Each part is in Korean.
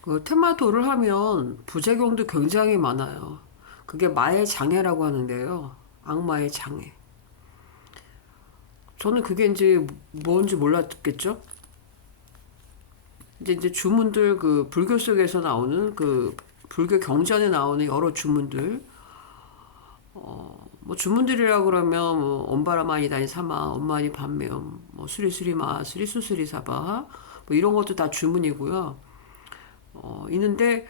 그 테마도를 하면 부작용도 굉장히 많아요. 그게 마의 장애라고 하는데요. 악마의 장애. 저는 그게 이제 뭔지 몰랐겠죠. 이제 이제 주문들 그 불교 속에서 나오는 그 불교 경전에 나오는 여러 주문들 뭐 주문들이라 그러면 뭐 엄바라마니 다니 사마 엄마니 반매엄 뭐 수리수리마 수리수수리사바 뭐 이런 것도 다 주문이고요. 어 있는데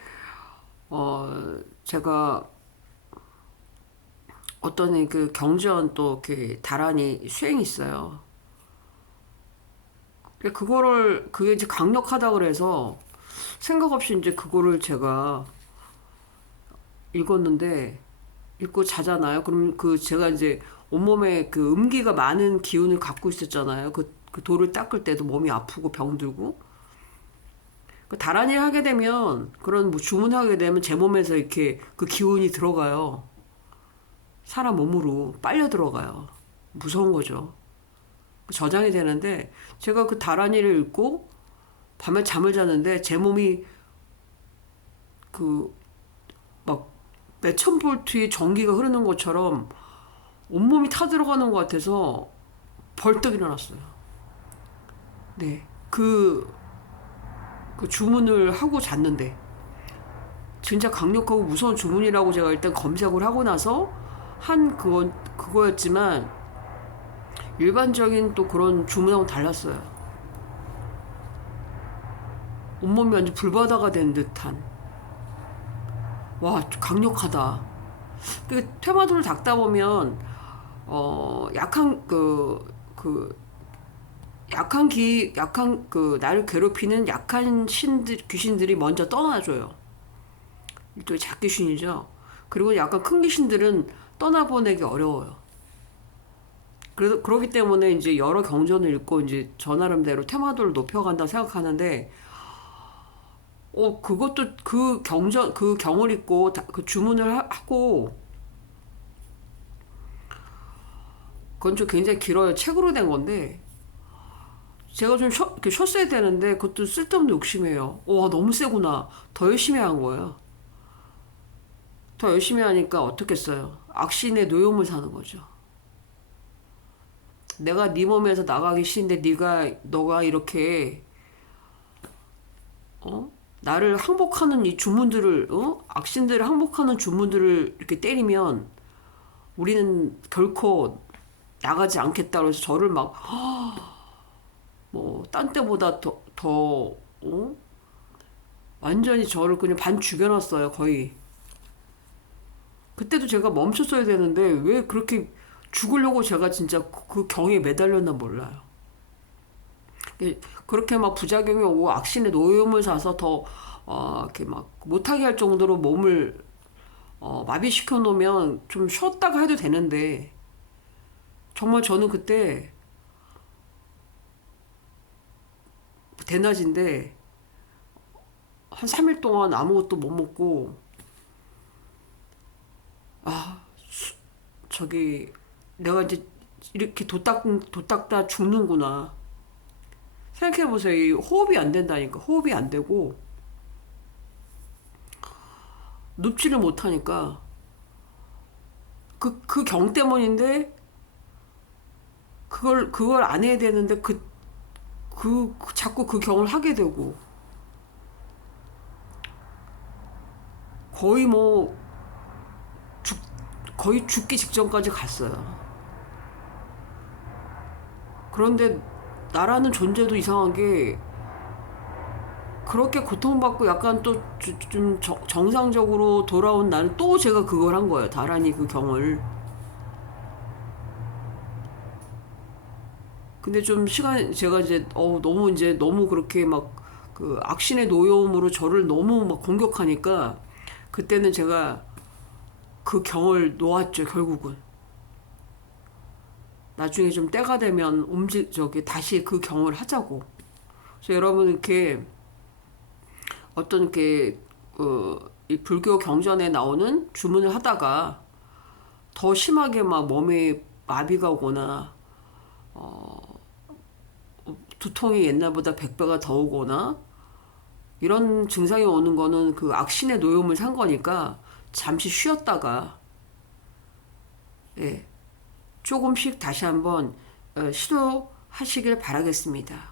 어 제가 어떤 그 경전 또 이렇게 다란히 수행이 있어요. 그거를 그게 이제 강력하다 그래서 생각 없이 이제 그거를 제가 읽었는데 읽고 자잖아요. 그럼 그 제가 이제 온몸에 그 음기가 많은 기운을 갖고 있었잖아요. 그, 그 돌을 닦을 때도 몸이 아프고 병들고. 그 다란이 하게 되면 그런 뭐 주문하게 되면 제 몸에서 이렇게 그 기운이 들어가요. 사람 몸으로 빨려 들어가요. 무서운 거죠. 저장이 되는데 제가 그 다란이를 읽고 밤에 잠을 자는데 제 몸이 그 막 몇천 볼트의 전기가 흐르는 것처럼 온몸이 타들어가는 것 같아서 벌떡 일어났어요. 네. 그, 그 주문을 하고 잤는데, 진짜 강력하고 무서운 주문이라고 제가 일단 검색을 하고 나서 한 그건, 그거였지만, 일반적인 또 그런 주문하고 달랐어요. 온몸이 완전 불바다가 된 듯한. 와 강력하다. 그 퇴마도를 닦다 보면 어 약한 그그 약한 기 약한 그 나를 괴롭히는 약한 신들 귀신들이 먼저 떠나줘요. 일종의 작귀신이죠. 그리고 약간 큰 귀신들은 떠나보내기 어려워요. 그래서 그러기 때문에 이제 여러 경전을 읽고 이제 저 나름대로 테마도를 높여간다 생각하는데 어 그것도 그 경전 그 경을 읽고 다- 그 주문을 하, 하고 그건 좀 굉장히 길어요 책으로 된 건데 제가 좀 쉬, 이렇게 쉬었어야 되는데 그것도 쓸데없는 욕심이에요. 와 너무 세구나. 더 열심히 한 거예요. 더 열심히 하니까 어떻겠어요? 악신의 노염을 사는 거죠. 내가 네 몸에서 나가기 싫은데 네가 너가 이렇게 어? 나를 항복하는 이 주문들을 어? 악신들을 항복하는 주문들을 이렇게 때리면 우리는 결코 나가지 않겠다 그래서 저를 막뭐 딴 때보다 더, 더 어? 완전히 저를 그냥 반 죽여놨어요 거의 그때도 제가 멈췄어야 되는데 왜 그렇게 죽으려고 제가 진짜 그- 그 경에 매달렸나 몰라요 예, 그렇게 막 부작용이 오고 악신의 노염을 사서 더 어, 이렇게 막 못하게 할 정도로 몸을 어, 마비시켜 놓으면 좀 쉬었다가 해도 되는데 정말 저는 그때 대낮인데 한 3일 동안 아무것도 못 먹고 아 수- 저기 내가 이제 이렇게 도닦 도닦다 죽는구나 생각해 보세요. 이 호흡이 안 된다니까. 호흡이 안 되고, 눕지를 못하니까, 그, 그 경 때문인데, 그걸, 그걸 안 해야 되는데, 그, 그, 그 자꾸 그 경을 하게 되고, 거의 뭐, 죽, 거의 죽기 직전까지 갔어요. 그런데 나라는 존재도 이상하게 그렇게 고통받고 약간 또 좀 정상적으로 돌아온 나는 또 제가 그걸 한 거예요. 다란히 그 경을. 근데 좀 시간 제가 이제 어 너무 이제 너무 그렇게 막 그 악신의 노여움으로 저를 너무 막 공격하니까 그때는 제가 그 경을 놓았죠 결국은. 나중에 좀 때가 되면 움직 저기 다시 그 경을 하자고. 그래서 여러분 이렇게 어떤 이렇게 어 이 불교 경전에 나오는 주문을 하다가 더 심하게 막 몸에 마비가 오거나 어 두통이 옛날보다 100배가 더 오거나 이런 증상이 오는 거는 그 악신의 노염을 산 거니까 잠시 쉬었다가 예, 조금씩 다시 한번 어, 시도하시길 바라겠습니다.